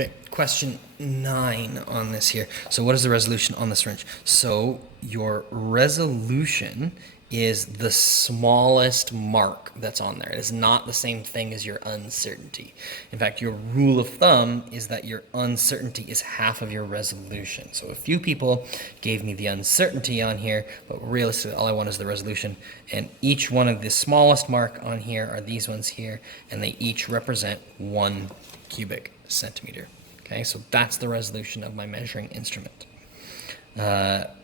Okay, question 9 on this here. So what is the resolution on this wrench? So your resolution is the smallest mark that's on there. It is not the same thing as your uncertainty. In fact, your rule of thumb is that your uncertainty is half of your resolution. So a few people gave me the uncertainty on here, but realistically all I want is the resolution. And each one of the smallest mark on here are these ones here, and they each represent 1 cubic centimeter. Okay, so that's the resolution of my measuring instrument.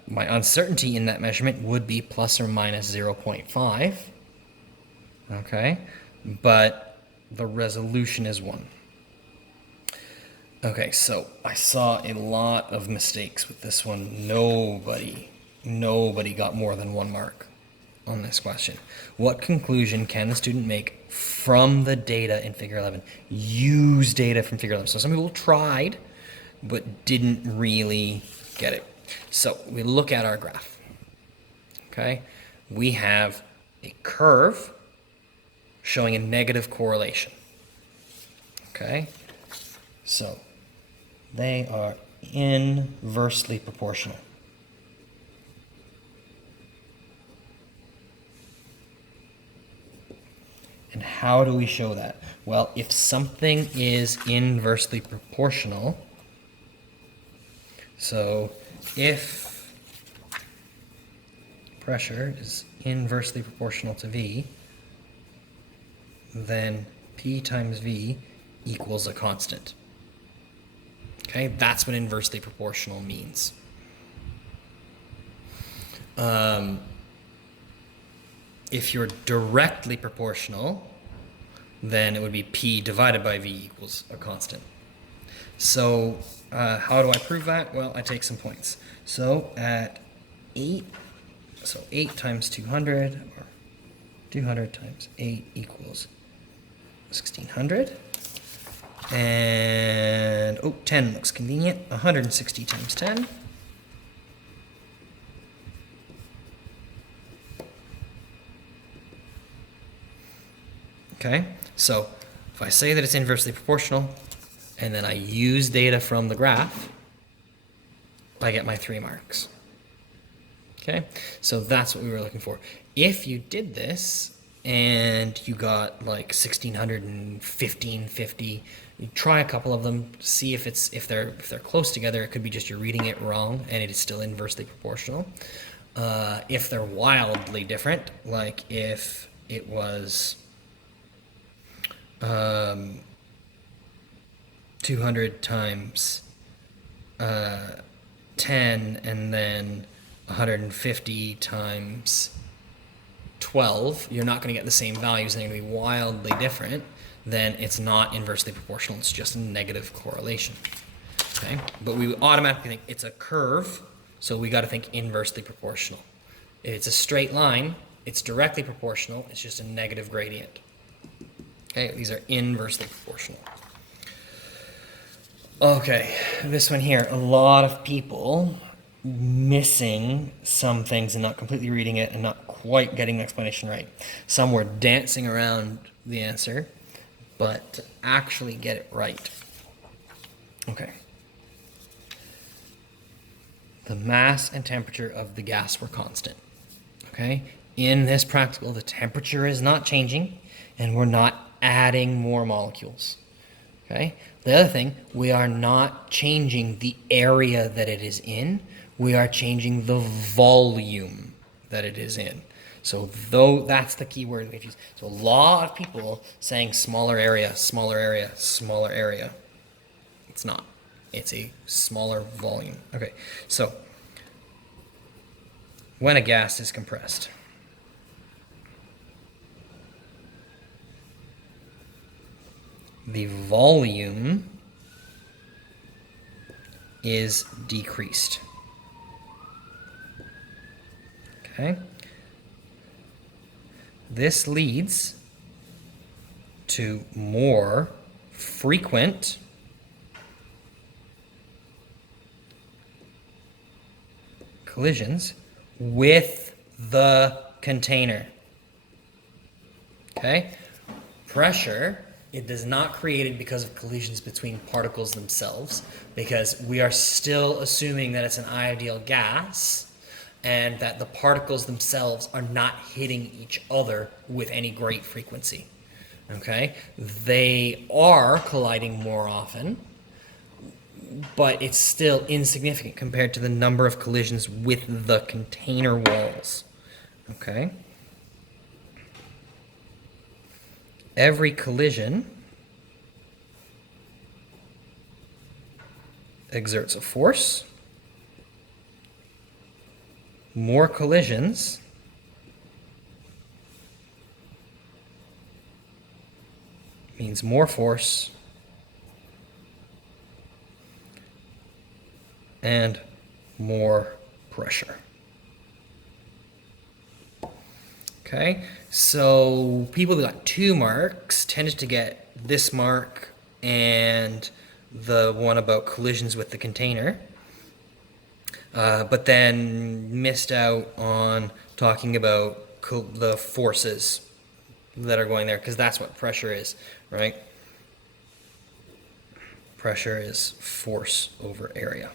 My uncertainty in that measurement would be plus or minus 0.5. Okay, but the resolution is 1. Okay, so I saw a lot of mistakes with this one. Nobody got more than 1 mark on this question. What conclusion can the student make from the data in figure 11? Use data from figure 11. So some people tried, but didn't really get it. So we look at our graph. Okay, we have a curve showing a negative correlation. Okay, so they are inversely proportional. And how do we show that? Well, if something is inversely proportional, so if pressure is inversely proportional to V, then P times V equals a constant. Okay, that's what inversely proportional means. If you're directly proportional, then it would be P divided by V equals a constant. So how do I prove that? Well, I take some points. So at 8, so 8 times 200, or 200 times 8 equals 1600. And, 10 looks convenient. 160 times 10. Okay, so if I say that it's inversely proportional, and then I use data from the graph, I get my 3 marks. Okay, so that's what we were looking for. If you did this and you got like 1600 and 1550, you try a couple of them, see if they're close together. It could be just you're reading it wrong and it is still inversely proportional. If they're wildly different, like if it was 200 times 10 and then 150 times 12, you're not going to get the same values and they're going to be wildly different, then it's not inversely proportional. It's just a negative correlation. Okay, but we automatically think it's a curve, so we got to think inversely proportional. If it's a straight line, it's directly proportional. It's just a negative gradient. Okay, these are inversely proportional. Okay, this one here, a lot of people missing some things and not completely reading it and not quite getting the explanation right. Some were dancing around the answer, but to actually get it right. Okay. The mass and temperature of the gas were constant. Okay? In this practical, the temperature is not changing, and we're not adding more molecules. Okay? The other thing, we are not changing the area that it is in. We are changing the volume that it is in. So that's the key word we've used. So a lot of people saying smaller area, smaller area, smaller area. It's not. It's a smaller volume. Okay, so when a gas is compressed, the volume is decreased. Okay? This leads to more frequent collisions with the container. Okay? Pressure It is not created because of collisions between particles themselves, because we are still assuming that it's an ideal gas and that the particles themselves are not hitting each other with any great frequency. Okay? They are colliding more often, but it's still insignificant compared to the number of collisions with the container walls. Okay? Every collision exerts a force. More collisions means more force and more pressure. Okay, so people that got 2 marks tended to get this mark and the one about collisions with the container, but then missed out on talking about the forces that are going there, because that's what pressure is, right? Pressure is force over area.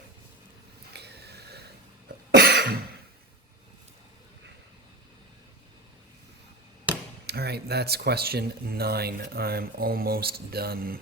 All right, that's question 9. I'm almost done.